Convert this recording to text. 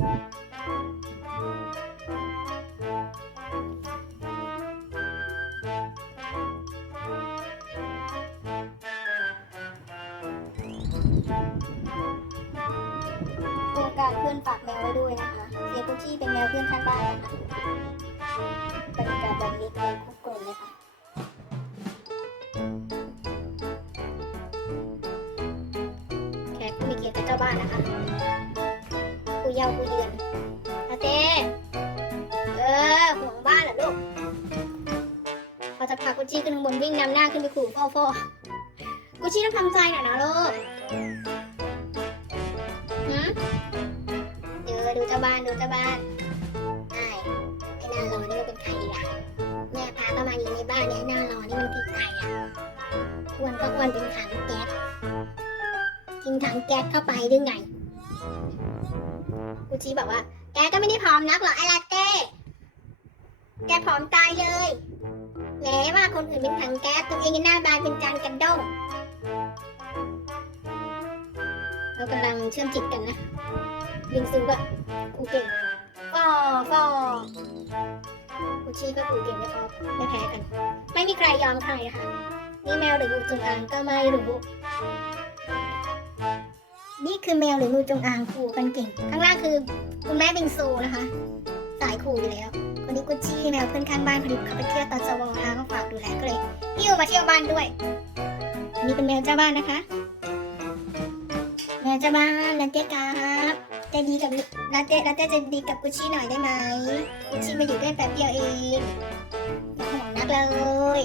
โครงการเพื่อนฝากแมวไว้ด้วยนะคะเสียกุชชี่เป็นแมวเพื่อนข้างบ้านนะคะบรรยากาศแบบนี้เป็นคุกกลุ่นเลยค่ะแขกผู้มีเกียรติกับเจ้าบ้านนะคะ ยาว์ผู้เยือนอาเต้เออห่วงบ้านเหรอลูกพอจะพากุชชี่ขึ้นบนวิ่งนำหน้าขึ้นไปขู่พ่อพ่อกุชชี่ต้องทำใจหน่อยนะลูกหืเดี๋ยวดูเจ้าบ้านดูเจ้าบ้านไอ้ไอ้หน้ารอนี่มันเป็นใครล่ะแม่พาเข้ามาอยู่ในบ้านเนี่ยไอ้หน้ารอนี่มันคือใครอะอ้วนก็อ้วนเป็นถังแก๊สกินถังแก๊สเข้าไปหรือไง กูชีบอกว่า แกก็ไม่ได้ผอมนักหรอกไอ้ลาเต้ แกผอมตายเลยแหมว่าคนอื่นเป็นถังแก๊สตัวเองหน้าบานเป็นจานกระด้งเรากำลังเชื่อมจิตกันนะบิงซูก็กูเก่งก็ก็กูชีก็กูเก่งไม่พอไม่แพ้กัน ไม่มีใครยอมใครนะคะนี่แมวหรืองูจงอางก็ไม่รู้ นี่คือแมวหรืองูจงอางขู่กันเก่ง ข้างล่างคือคุณแม่บิงซูนะคะ สายขู่อยู่แล้ว คนนี้กุชชี่แมวเพื่อนข้างบ้านพอดีเขาไปเที่ยวตอนสวงนะคะก็ฝากดูแลก็เลยหิ้วมาเที่ยวบ้านด้วยอันนี้เป็นแมวเจ้าบ้านนะคะ แมวเจ้าบ้านลาเต้ครับใจดีกับลาเต้ลาเต้จะดีกับกุชชี่หน่อยได้ไหมกุชชี่มาอยู่ด้วยแป๊บเดียวเองน่าห่วงนักเลย